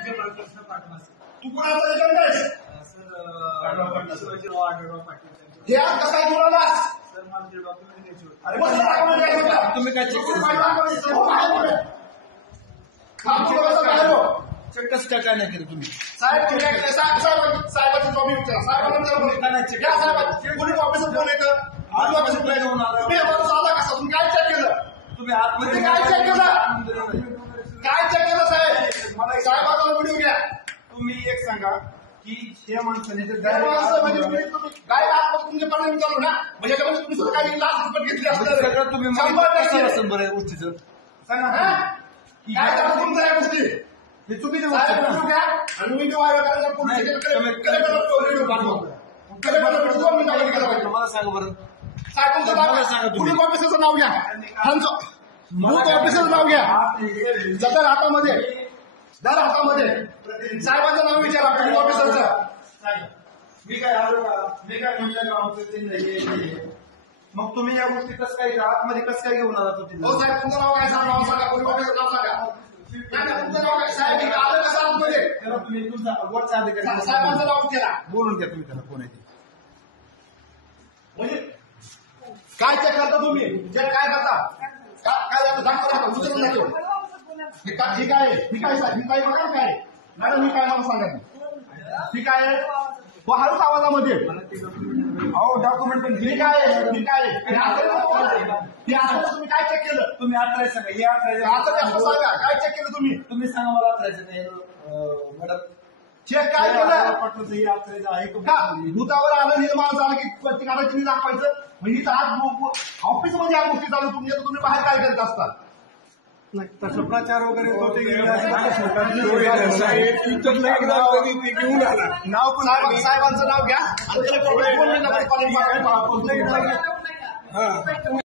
विजय Balkrishna Patna sir. तू कोणाचा agent आहेस? Sir Shivajirao Adhalrao Patil हे आज कसा जुळवलास? सर मला ते डॉक्युमेंट द्यायचे होते. अरे मग डॉक्युमेंट द्यायचं होतं. तुम्ही काय चेक केलं? हो, बाहेर बोल. काम करायचं बाहेर हो. चेक कसं काय नाही केलं तुम्ही? साहेब तुम्ही साहेबाची जॉब विचारा. साहेबांना या साहेब पोलीस ऑफिसर कोण येतं? पोलीस ऑफिसर कोण येतं? तुम्ही साधा कसा तुम्ही काय चेक केलं? तुम्ही आतमध्ये काय चेक केलं? काय चेक केलं साहेब? मला साहेबाचा व्हिडिओ घ्या. तुम्ही एक सांगा की त्या माणसाने जर काय माणसं म्हणजे तुम्ही काय आज तुमच्या पाणी विचारू ना म्हणजे याच्यामध्ये तुम्ही सुद्धा काही लाच रुपये घेतली असणार सगळं तुम्ही शंभर टक्के. असेल बरं या गोष्टीचं सांगा हा? काय करा तुमचं या गोष्टी हे चुकीची गोष्ट साहेब आहे व्हिडिओ ना. घ्या आणि व्हिडिओ व्हायरल करायचा पोलीस कलेक्टरला व्हिडिओ पाठवा. कलेक्टरला व्हिडिओ मी दाखल केला पाहिजे. मला सांगा बरं. साहेब तुमचं मला सांगा नाव तुम्ही. पोलीस ऑफिसरचं नाव घ्या. ह्यांचं बूथ ऑफिसरचं नाव घ्या. जतर हातामध्ये दर हातामध्ये साहेबांचं नाव विचारा पोलीस ऑफिसरचं. मी काय आलो का? मी काय म्हटलं का आमचं ते नाही. मग तुम्ही या गोष्टी कसं काय आतमध्ये कसं काय घेऊन आला तुम्ही? हो साहेब तुमचं नाव काय सांगा नाव सांगा पोलीस ऑफिसरचं नाव सांगा. नाही तुमचं नाव काय साहेब इथं आलं कसं आतमध्ये त्याला तुम्ही तुमचा वरचा अधिकारी साहेबांचं नाव विचारा. बोलून घ्या तुम्ही त्याला कोण आहे ते. म्हणजे काय चेक करता तुम्ही चेक काय करता काय जातं दाखवा उचलून दाखव. ही काय साहेब ही काय बघा ना काय मॅडम ही काय मला सांगा ही काय आहे हो हळूच आवाजामध्ये अहो डॉक्युमेंट पण ही काय आहे ही काय आहे हे असं तुम्ही काय चेक केलं तुम्ही अठरायचं सांगा हे आता कसं सांगा काय चेक केलं तुम्ही सांगा मला अठरायचं नाही मॅडम चेक काय केलं पटलं हे अठरायचं आहे का भूतावर आलं निर्माण झालं की प्रतिकारात तुम्ही दाखवायचं म्हणजे आज ऑफिसमध्ये या गोष्टी चालू तुम्ही तुम्ही बाहेर काय करत असतात तसं प्रचार वगैरे होते नाव साहेबांचं नाव घ्या आणि त्याला